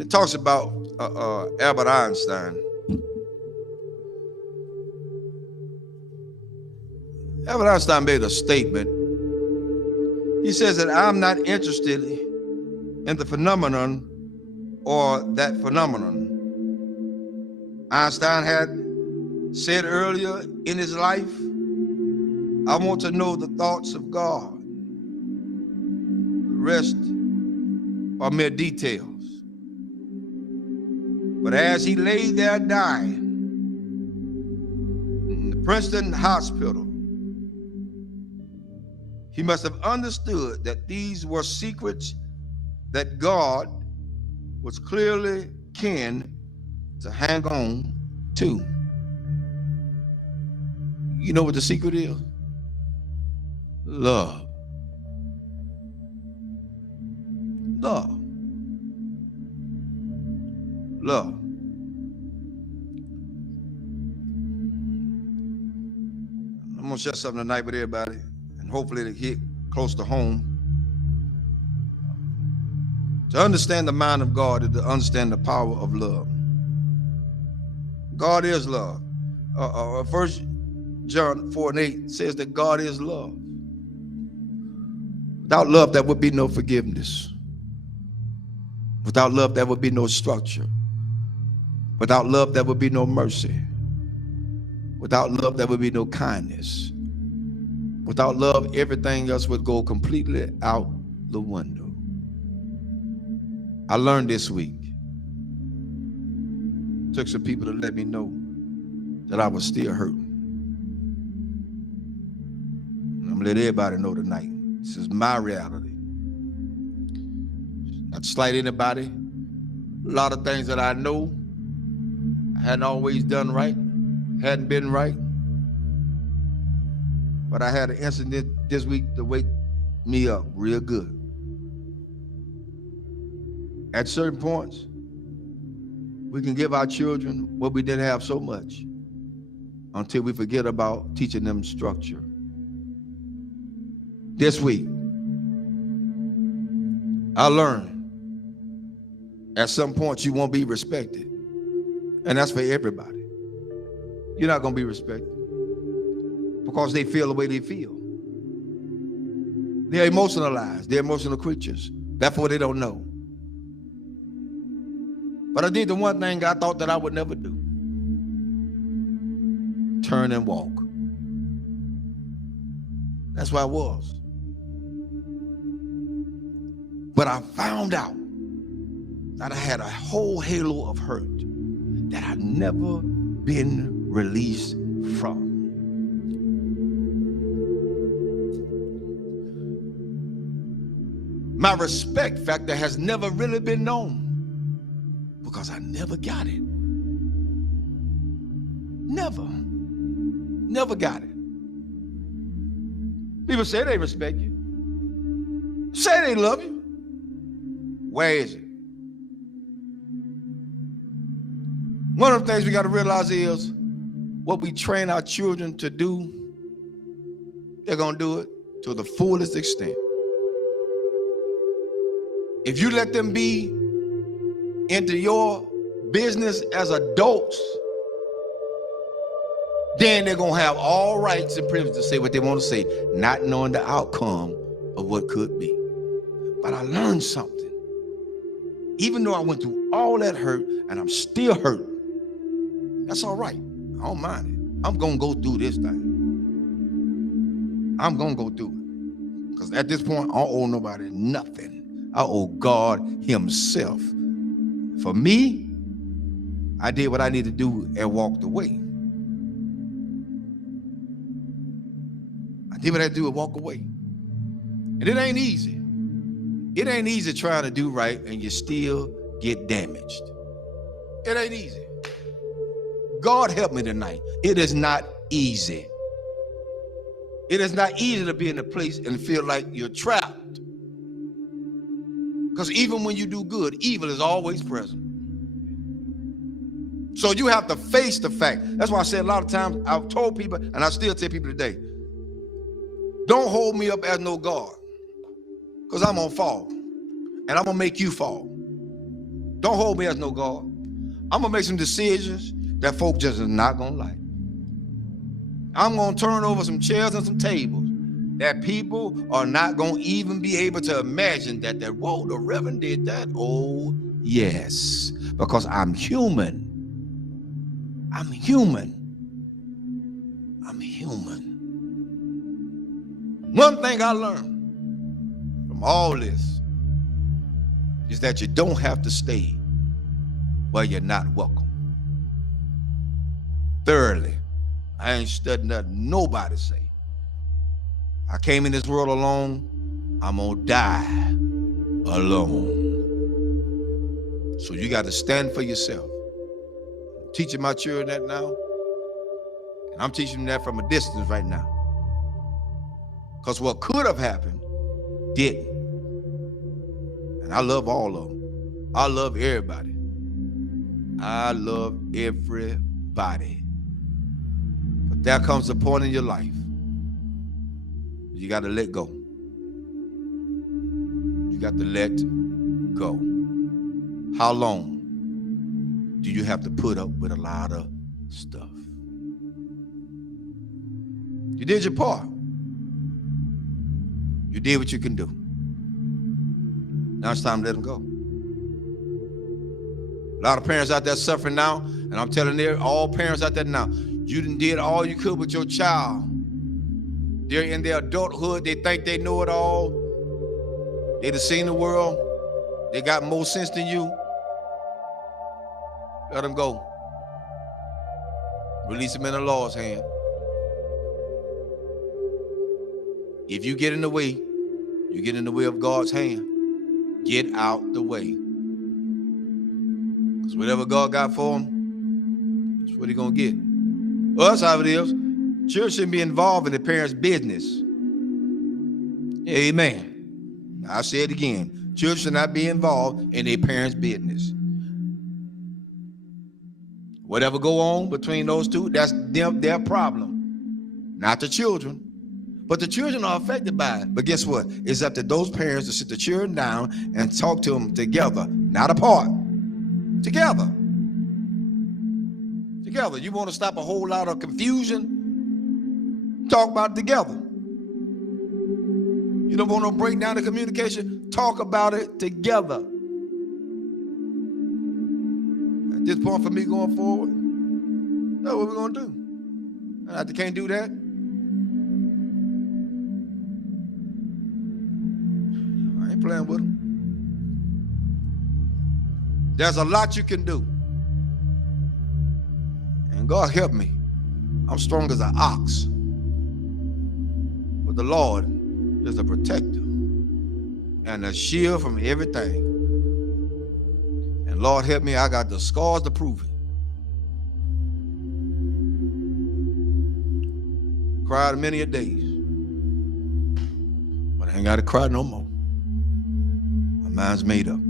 It talks about Albert Einstein. Albert Einstein made a statement. He says that I'm not interested in the phenomenon or that phenomenon. Einstein had said earlier in his life, I want to know the thoughts of God. The rest are mere details. But as he lay there dying in the Princeton hospital, he must have understood that these were secrets that God was clearly keen to hang on to. You know what the secret is? Love. Love. Love. I'm going to share something tonight with everybody, and hopefully it'll hit close to home. To understand the mind of God is to understand the power of love. God is love. 1 John 4:8 says that God is love. Without love, there would be no forgiveness. Without love, there would be no structure. Without love, there would be no mercy. Without love, there would be no kindness. Without love, everything else would go completely out the window. I learned this week. Took some people to let me know that I was still hurting. And I'm gonna let everybody know tonight. This is my reality. Not to slight anybody. A lot of things that I know I hadn't always done right, hadn't been right. But I had an incident this week to wake me up real good. At certain points, we can give our children what we didn't have so much until we forget about teaching them structure. This week, I learned at some point you won't be respected. And that's for everybody. You're not going to be respected because they feel the way they feel. They're emotionalized. They're emotional creatures. Therefore, they don't know. But I did the one thing I thought that I would never do. Turn and walk. That's where I was. But I found out that I had a whole halo of hurt that I'd never been released from. My respect factor has never really been known because I never got it. Never got it. People say they respect you. Say they love you. Where is it? One of the things we got to realize is what we train our children to do, they're going to do it to the fullest extent. If you let them be into your business as adults, then they're going to have all rights and privileges to say what they want to say, not knowing the outcome of what could be. But I learned something. Even though I went through all that hurt and I'm still hurting, that's all right. I don't mind it. I'm going to go through this thing. I'm going to go through it. Because at this point, I don't owe nobody nothing. I owe God himself. For me, I did what I needed to do and walked away. I did what I had to do and walk away. And it ain't easy. It ain't easy trying to do right and you still get damaged. It ain't easy. God help me tonight. It is not easy. It is not easy to be in a place and feel like you're trapped. Because even when you do good, evil is always present. So you have to face the fact. That's why I said a lot of times, I've told people, and I still tell people today, don't hold me up as no God. Because I'm going to fall. And I'm going to make you fall. Don't hold me as no God. I'm going to make some decisions that folk just is not going to like. I'm going to turn over some chairs and some tables that people are not going to even be able to imagine that, whoa, the Reverend did that. Oh, yes, because I'm human. I'm human. I'm human. One thing I learned from all this is that you don't have to stay where you're not welcome. Thirdly, I ain't studying nothing nobody say. I came in this world alone. I'm gonna die alone. So you got to stand for yourself. I'm teaching my children that now, and I'm teaching them that from a distance right now. Because what could have happened didn't. And I love all of them. I love everybody. I love everybody. But there comes a point in your life you got to let go. You got to let go. How long do you have to put up with a lot of stuff? You did your part. You did what you can do. Now it's time to let them go. A lot of parents out there suffering now, and I'm telling all parents out there now, you done did all you could with your child. They're in their adulthood. They think they know it all. They done seen the world. They got more sense than you. Let them go. Release them in the Lord's hand. If you get in the way, you get in the way of God's hand. Get out the way. Because whatever God got for them, that's what he's going to get. Well, that's how it is. Children shouldn't be involved in the parents' business. Amen. I'll say it again. Children should not be involved in their parents' business. Whatever go on between those two, that's their problem. Not the children. But the children are affected by it. But guess what? It's up to those parents to sit the children down and talk to them together, not apart. Together. Together. You want to stop a whole lot of confusion? Talk about it together. You don't want to break down the communication? Talk about it together. At this point for me going forward, that's what we're going to do. And if they can't do that, I ain't playing with them. There's a lot you can do. And God help me. I'm strong as an ox. But the Lord is a protector and a shield from everything. And Lord help me, I got the scars to prove it. Cried many a days. But I ain't got to cry no more. My mind's made up.